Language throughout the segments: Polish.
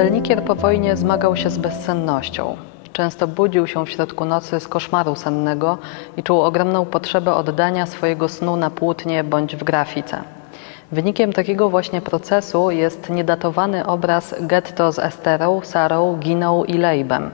Celnikier po wojnie zmagał się z bezsennością. Często budził się w środku nocy z koszmaru sennego i czuł ogromną potrzebę oddania swojego snu na płótnie bądź w grafice. Wynikiem takiego właśnie procesu jest niedatowany obraz getto z Esterą, Sarą, Giną i Leibem.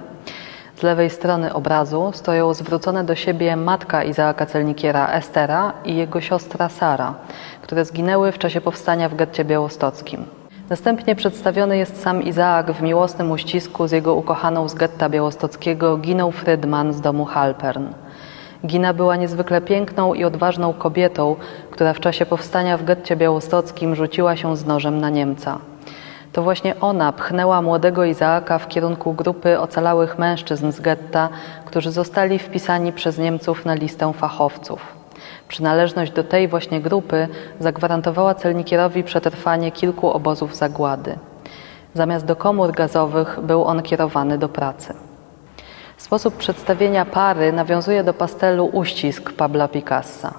Z lewej strony obrazu stoją zwrócone do siebie matka Izaaka Celnikiera Estera i jego siostra Sara, które zginęły w czasie powstania w getcie białostockim. Następnie przedstawiony jest sam Izaak w miłosnym uścisku z jego ukochaną z getta białostockiego Giną Frydman z domu Halpern. Gina była niezwykle piękną i odważną kobietą, która w czasie powstania w getcie białostockim rzuciła się z nożem na Niemca. To właśnie ona pchnęła młodego Izaaka w kierunku grupy ocalałych mężczyzn z getta, którzy zostali wpisani przez Niemców na listę fachowców. Przynależność do tej właśnie grupy zagwarantowała Celnikierowi przetrwanie kilku obozów zagłady. Zamiast do komór gazowych był on kierowany do pracy. Sposób przedstawienia pary nawiązuje do pastelu Uścisk Pabla Picassa.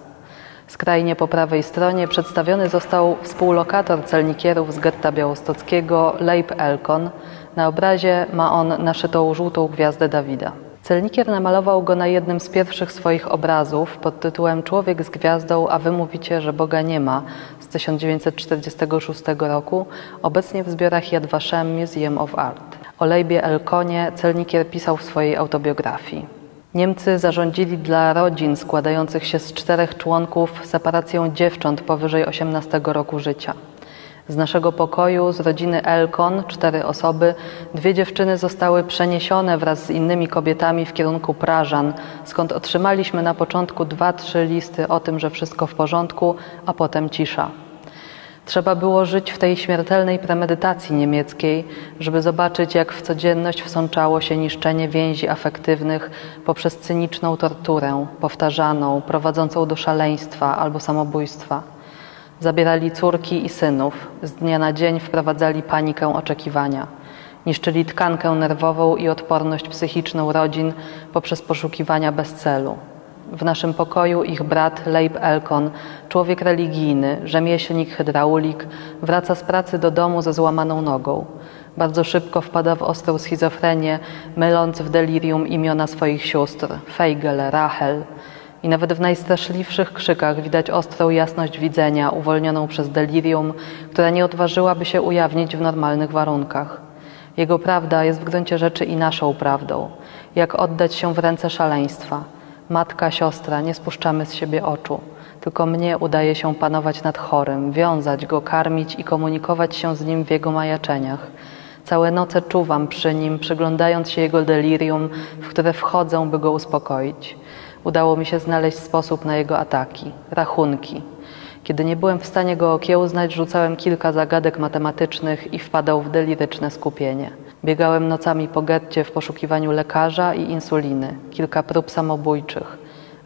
Skrajnie po prawej stronie przedstawiony został współlokator celnikierów z getta białostockiego Leib Elkon. Na obrazie ma on naszytą żółtą gwiazdę Dawida. Celnikier namalował go na jednym z pierwszych swoich obrazów pod tytułem Człowiek z gwiazdą, a wy mówicie, że Boga nie ma z 1946 roku, obecnie w zbiorach Yad Vashem Museum of Art. O Leibie Elkonie Celnikier pisał w swojej autobiografii. Niemcy zarządzili dla rodzin składających się z 4 członków separację dziewcząt powyżej 18 roku życia. Z naszego pokoju, z rodziny Elkon, 4 osoby, 2 dziewczyny zostały przeniesione wraz z innymi kobietami w kierunku Prażan, skąd otrzymaliśmy na początku 2-3 listy o tym, że wszystko w porządku, a potem cisza. Trzeba było żyć w tej śmiertelnej premedytacji niemieckiej, żeby zobaczyć, jak w codzienność wsączało się niszczenie więzi afektywnych poprzez cyniczną torturę, powtarzaną, prowadzącą do szaleństwa albo samobójstwa. Zabierali córki i synów, z dnia na dzień wprowadzali panikę oczekiwania. Niszczyli tkankę nerwową i odporność psychiczną rodzin poprzez poszukiwania bez celu. W naszym pokoju ich brat Leib Elkon, człowiek religijny, rzemieślnik, hydraulik, wraca z pracy do domu ze złamaną nogą. Bardzo szybko wpada w ostrą schizofrenię, myląc w delirium imiona swoich sióstr, Feigl, Rachel. I nawet w najstraszliwszych krzykach widać ostrą jasność widzenia, uwolnioną przez delirium, która nie odważyłaby się ujawnić w normalnych warunkach. Jego prawda jest w gruncie rzeczy i naszą prawdą. Jak oddać się w ręce szaleństwa? Matka, siostra, nie spuszczamy z siebie oczu. Tylko mnie udaje się panować nad chorym, wiązać go, karmić i komunikować się z nim w jego majaczeniach. Całe noce czuwam przy nim, przyglądając się jego delirium, w które wchodzę, by go uspokoić. Udało mi się znaleźć sposób na jego ataki, rachunki. Kiedy nie byłem w stanie go okiełznać, rzucałem kilka zagadek matematycznych i wpadał w deliryczne skupienie. Biegałem nocami po getcie w poszukiwaniu lekarza i insuliny, kilka prób samobójczych.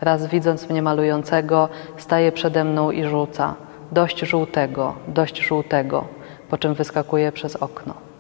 Raz widząc mnie malującego, staje przede mną i rzuca: dość żółtego, po czym wyskakuje przez okno.